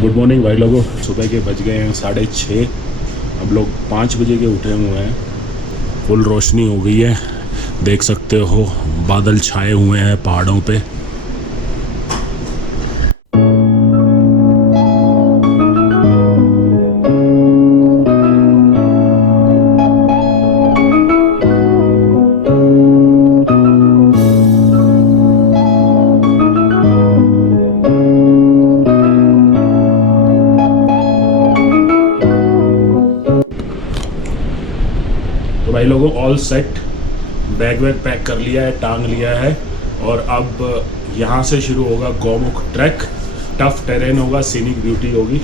Good morning भाई लोगों। सुबह के बज गए हैं 6:30। हम लोग 5 बजे के उठे हुए हैं। फुल रोशनी हो गई है, देख सकते हो बादल छाए हुए हैं पहाड़ों पे। तो भाई लोगों ऑल सेट, बैग वैग पैक कर लिया है, टांग लिया है और अब यहाँ से शुरू होगा गौमुख ट्रैक। टफ टेरेन होगा, सीनिक ब्यूटी होगी।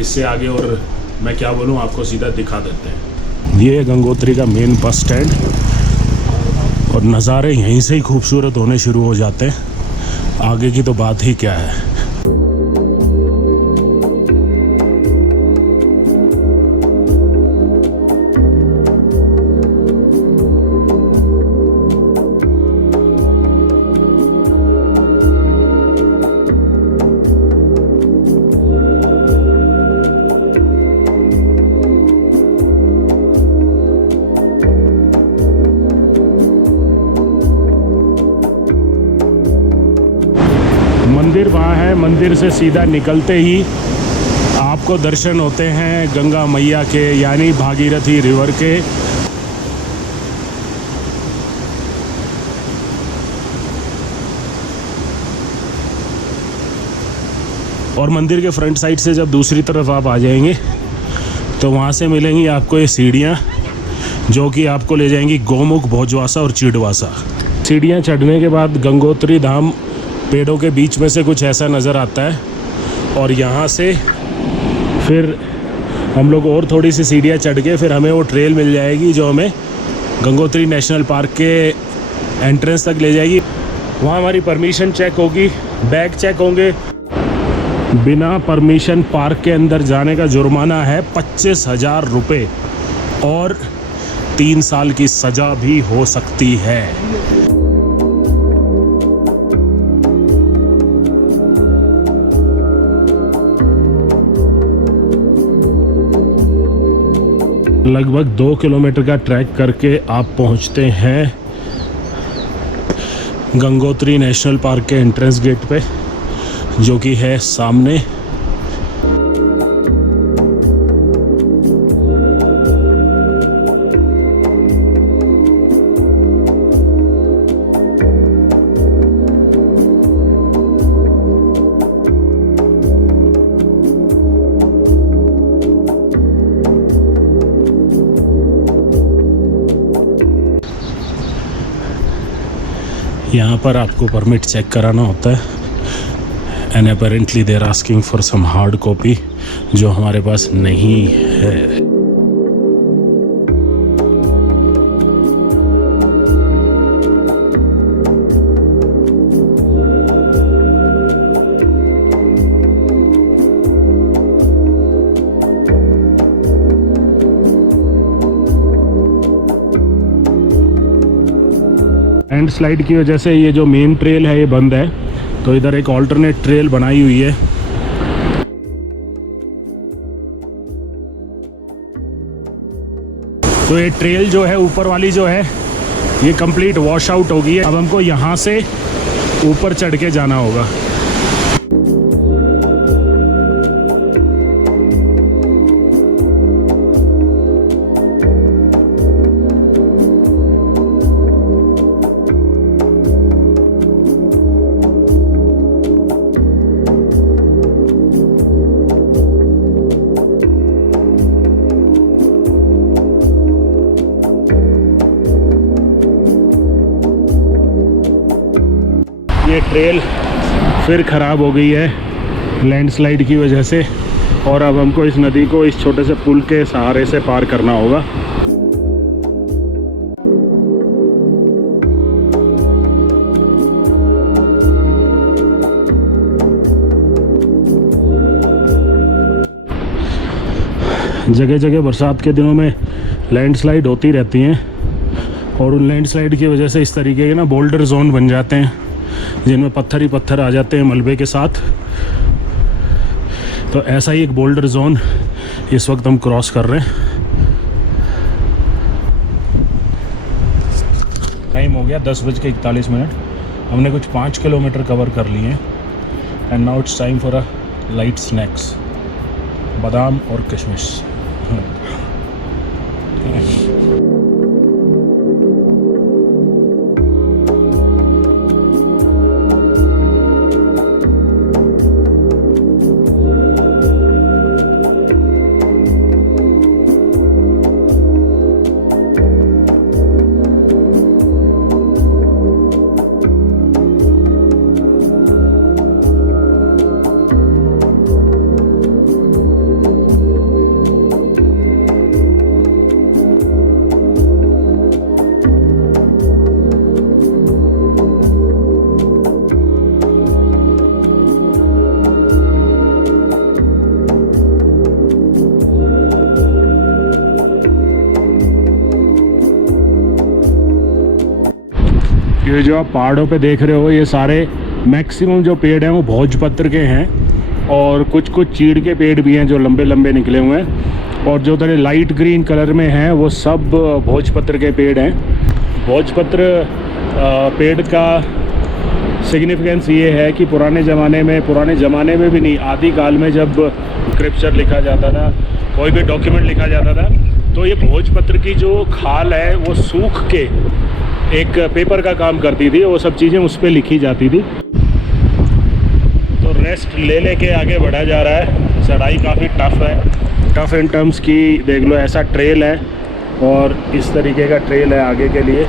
इससे आगे और मैं क्या बोलूँ आपको सीधा दिखा देते हैं। ये है गंगोत्री का मेन बस स्टैंड और नज़ारे यहीं से ही खूबसूरत होने शुरू हो जाते हैं। आगे की तो बात ही क्या है। मंदिर वहाँ है, मंदिर से सीधा निकलते ही आपको दर्शन होते हैं गंगा मैया के, यानी भागीरथी रिवर के। और मंदिर के फ्रंट साइड से जब दूसरी तरफ आप आ जाएंगे तो वहाँ से मिलेंगी आपको ये सीढ़ियाँ, जो कि आपको ले जाएंगी गौमुख, भोजवासा और चिड़वासा। सीढ़ियाँ चढ़ने के बाद गंगोत्री धाम पेड़ों के बीच में से कुछ ऐसा नज़र आता है। और यहाँ से फिर हम लोग और थोड़ी सी सीढ़ियाँ चढ़ के फिर हमें वो ट्रेल मिल जाएगी जो हमें गंगोत्री नेशनल पार्क के एंट्रेंस तक ले जाएगी। वहाँ हमारी परमिशन चेक होगी, बैग चेक होंगे। बिना परमिशन पार्क के अंदर जाने का जुर्माना है 25,000 रुपये और 3 साल की सज़ा भी हो सकती है। लगभग 2 किलोमीटर का ट्रैक करके आप पहुंचते हैं गंगोत्री नेशनल पार्क के एंट्रेंस गेट पे, जो कि है सामने। यहाँ पर आपको परमिट चेक कराना होता है and apparently they are asking for some hard copy, जो हमारे पास नहीं है। लैंड स्लाइड की वजह से ये जो मेन ट्रेल है ये बंद है, तो इधर एक ऑल्टरनेट ट्रेल बनाई हुई है। तो ये ट्रेल जो है ऊपर वाली जो है ये कंप्लीट वॉश आउट हो गई है। अब हमको यहाँ से ऊपर चढ़ के जाना होगा। ये ट्रेल फिर ख़राब हो गई है लैंडस्लाइड की वजह से, और अब हमको इस नदी को इस छोटे से पुल के सहारे से पार करना होगा। जगह जगह बरसात के दिनों में लैंडस्लाइड होती रहती हैं और उन लैंडस्लाइड की वजह से इस तरीके के ना बोल्डर जोन बन जाते हैं, जिनमें पत्थर ही पत्थर आ जाते हैं मलबे के साथ। तो ऐसा ही एक बोल्डर जोन इस वक्त हम क्रॉस कर रहे हैं। टाइम हो गया 10:41। हमने कुछ 5 किलोमीटर कवर कर लिए हैं and now it's time for a light snacks, बादाम और किशमिश। ये जो आप पहाड़ों पे देख रहे हो, ये सारे मैक्सिमम जो पेड़ हैं वो भोजपत्र के हैं और कुछ कुछ चीड़ के पेड़ भी हैं जो लंबे लंबे निकले हुए हैं, और जो थोड़े लाइट ग्रीन कलर में हैं वो सब भोजपत्र के पेड़ हैं। भोजपत्र पेड़ का सिग्निफिकेंस ये है कि पुराने ज़माने में भी नहीं, आदि काल में जब स्क्रिप्चर लिखा जाता था, कोई भी डॉक्यूमेंट लिखा जाता था, तो ये भोजपत्र की जो खाल है वो सूख के एक पेपर का काम करती थी, वो सब चीज़ें उस पर लिखी जाती थी। तो रेस्ट ले के आगे बढ़ा जा रहा है। चढ़ाई काफ़ी टफ़ है, टफ़ इन टर्म्स की देख लो, ऐसा ट्रेल है और इस तरीके का ट्रेल है आगे के लिए।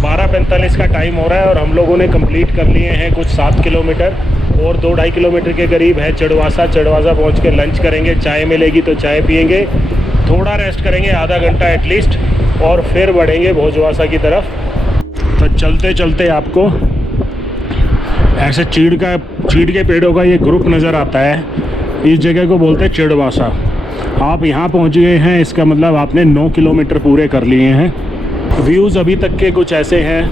12:45 का टाइम हो रहा है और हम लोगों ने कंप्लीट कर लिए हैं कुछ 7 किलोमीटर और 2-2.5 किलोमीटर के करीब है चिड़वासा। पहुँच के लंच करेंगे, चाय मिलेगी तो चाय पियेंगे, थोड़ा रेस्ट करेंगे आधा घंटा एटलीस्ट, और फिर बढ़ेंगे भोजवासा की तरफ। तो चलते चलते आपको ऐसे चीड़ के पेड़ों का ये ग्रुप नज़र आता है। इस जगह को बोलते हैं चिड़वासा। आप यहाँ पहुँच गए हैं, इसका मतलब आपने 9 किलोमीटर पूरे कर लिए हैं। व्यूज़ अभी तक के कुछ ऐसे हैं।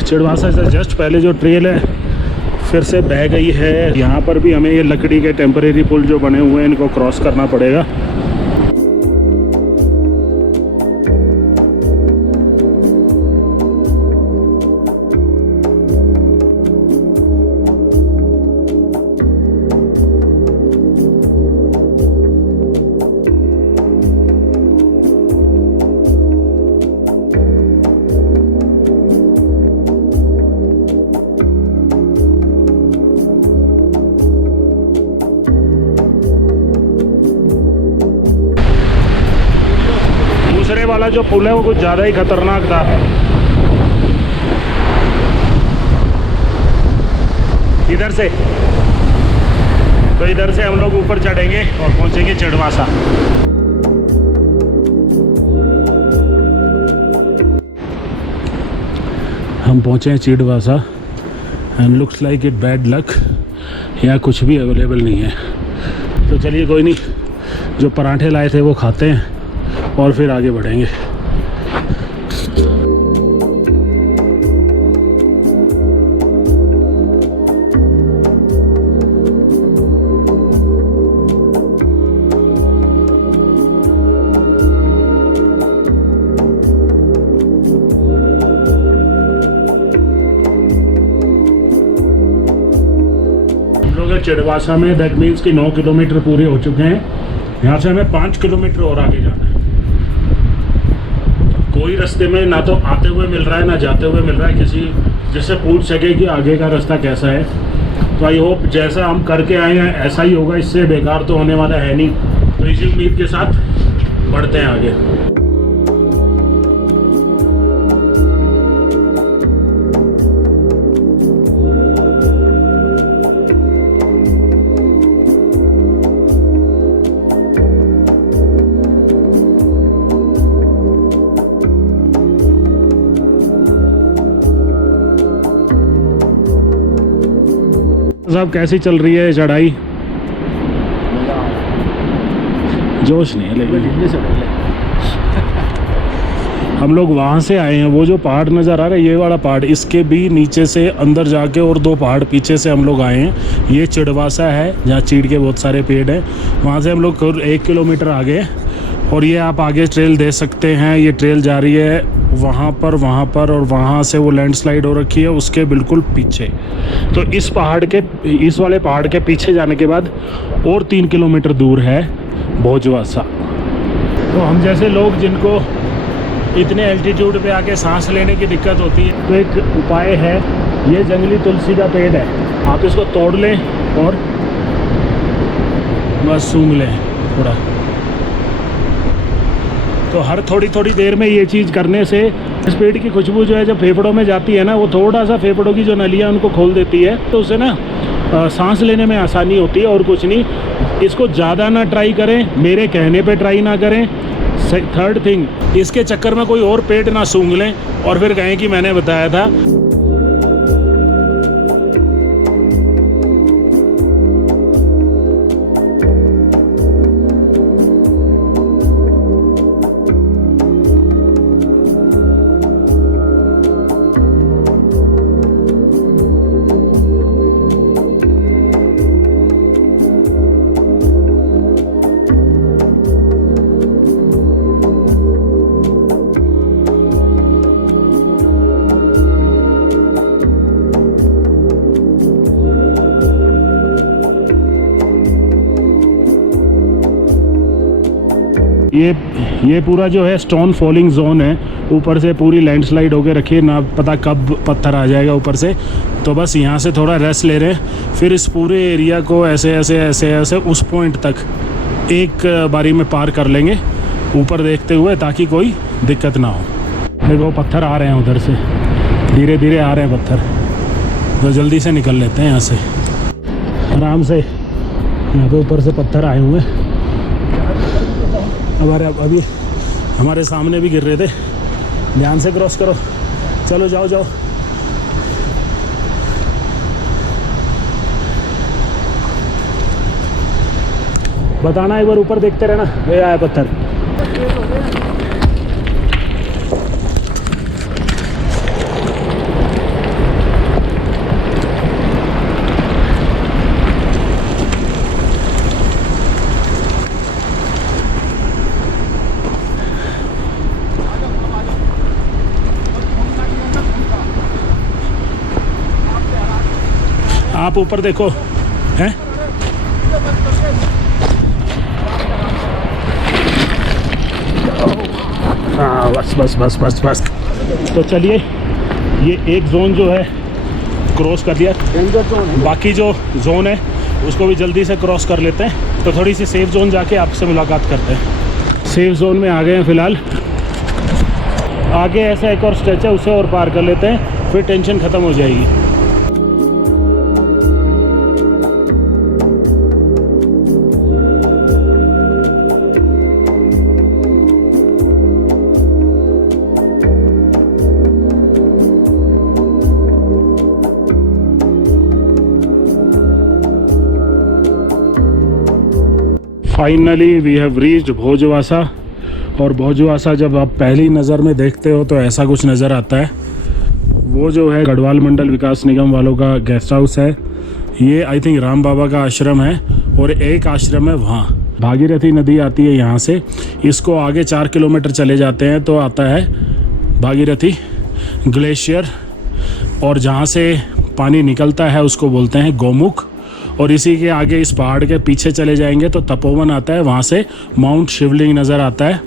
चिड़वासा से जस्ट पहले जो ट्रेल है फिर से बह गई है। यहाँ पर भी हमें ये लकड़ी के टेम्परेरी पुल जो बने हुए हैं इनको क्रॉस करना पड़ेगा। वाला जो पुल है वो कुछ ज़्यादा ही खतरनाक था। इधर से हम लोग ऊपर चढ़ेंगे और पहुंचेंगे चिड़वासा। हम पहुंचे हैं Chidwasa and looks like it bad luck, यहाँ कुछ भी अवेलेबल नहीं है। तो चलिए कोई नहीं, जो पराठे लाए थे वो खाते हैं और फिर आगे बढ़ेंगे। हम लोग चिड़वासा में, दैट मीन्स कि 9 किलोमीटर पूरे हो चुके हैं। यहाँ से हमें 5 किलोमीटर और आगे जाना है। कोई रास्ते में ना तो आते हुए मिल रहा है ना जाते हुए मिल रहा है किसी जिससे पूछ सके कि आगे का रास्ता कैसा है। तो आई होप जैसा हम करके आए हैं ऐसा ही होगा, इससे बेकार तो होने वाला है नहीं। तो इसी उम्मीद के साथ बढ़ते हैं आगे। साहब कैसी चल रही है चढ़ाई? जोश नहीं है लेकिन हम लोग वहाँ से आए हैं। वो जो पहाड़ नज़र आ रहा है, ये वाला पहाड़, इसके भी नीचे से अंदर जाके और 2 पहाड़ पीछे से हम लोग आए हैं। ये चिड़वासा है जहाँ चीड़ के बहुत सारे पेड़ हैं। वहाँ से हम लोग 1 किलोमीटर आगे, और ये आप आगे ट्रेल दे सकते हैं। ये ट्रेल जा रही है वहाँ पर और वहाँ से वो लैंडस्लाइड हो रखी है उसके बिल्कुल पीछे। तो इस वाले पहाड़ के पीछे जाने के बाद और 3 किलोमीटर दूर है भोजवासा। तो हम जैसे लोग जिनको इतने एल्टीट्यूड पे आके सांस लेने की दिक्कत होती है, तो एक उपाय है, ये जंगली तुलसी का पेड़ है। आप इसको तोड़ लें और बस सूंघ लें थोड़ा। तो हर थोड़ी देर में ये चीज़ करने से इस पेड़ की खुशबू जो है जब फेफड़ों में जाती है ना, वो थोड़ा सा फेफड़ों की जो नलियाँ उनको खोल देती है, तो उसे ना सांस लेने में आसानी होती है और कुछ नहीं। इसको ज़्यादा ना ट्राई करें, मेरे कहने पे ट्राई ना करें। 3rd थिंग, इसके चक्कर में कोई और पेड़ ना सूंघ लें और फिर कहें कि मैंने बताया था। ये पूरा जो है स्टोन फॉलिंग जोन है, ऊपर से पूरी लैंडस्लाइड होके रखी है, ना पता कब पत्थर आ जाएगा ऊपर से। तो बस यहाँ से थोड़ा रेस्ट ले रहे हैं, फिर इस पूरे एरिया को ऐसे उस पॉइंट तक एक बारी में पार कर लेंगे ऊपर देखते हुए, ताकि कोई दिक्कत ना हो। देखो पत्थर आ रहे हैं उधर से, धीरे धीरे आ रहे हैं पत्थर, तो जल्दी से निकल लेते हैं यहाँ से आराम से। यहाँ पे ऊपर से पत्थर आए हुए हैं, अभी हमारे सामने भी गिर रहे थे। ध्यान से क्रॉस करो, चलो जाओ। बताना एक बार, ऊपर देखते रहना। ये आया पत्थर। आप ऊपर देखो, हैं? हाँ बस। तो चलिए, ये एक जोन जो है क्रॉस कर दिया, बाकी जो जोन है उसको भी जल्दी से क्रॉस कर लेते हैं। तो थोड़ी सी सेफ जोन जाके आपसे मुलाकात करते हैं। सेफ जोन में आ गए हैं फ़िलहाल। आगे ऐसा एक और स्ट्रेच है, उसे और पार कर लेते हैं, फिर टेंशन ख़त्म हो जाएगी। Finally we have reached Bhojwasa. और भोजवासा जब आप पहली नज़र में देखते हो तो ऐसा कुछ नज़र आता है। वो जो है गढ़वाल मंडल विकास निगम वालों का गेस्ट हाउस है। ये आई थिंक राम बाबा का आश्रम है, और एक आश्रम है वहाँ। भागीरथी नदी आती है यहाँ से, इसको आगे 4 किलोमीटर चले जाते हैं तो आता है भागीरथी ग्लेशियर, और जहाँ से पानी निकलता है उसको बोलते हैं गोमुख। और इसी के आगे इस पहाड़ के पीछे चले जाएंगे तो तपोवन आता है, वहाँ से माउंट शिवलिंग नज़र आता है।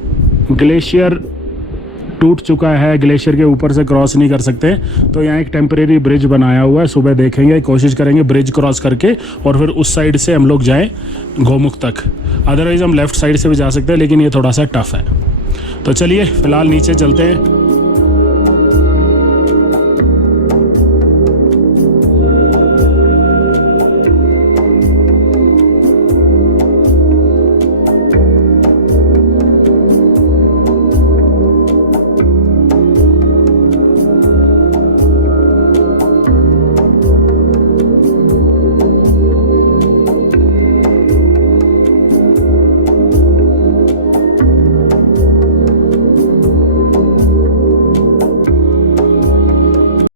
ग्लेशियर टूट चुका है, ग्लेशियर के ऊपर से क्रॉस नहीं कर सकते, तो यहाँ एक टेम्परेरी ब्रिज बनाया हुआ है। सुबह देखेंगे, कोशिश करेंगे ब्रिज क्रॉस करके और फिर उस साइड से हम लोग जाएं गोमुख तक। अदरवाइज़ हम लेफ़्ट साइड से भी जा सकते हैं, लेकिन ये थोड़ा सा टफ है। तो चलिए फ़िलहाल नीचे चलते हैं।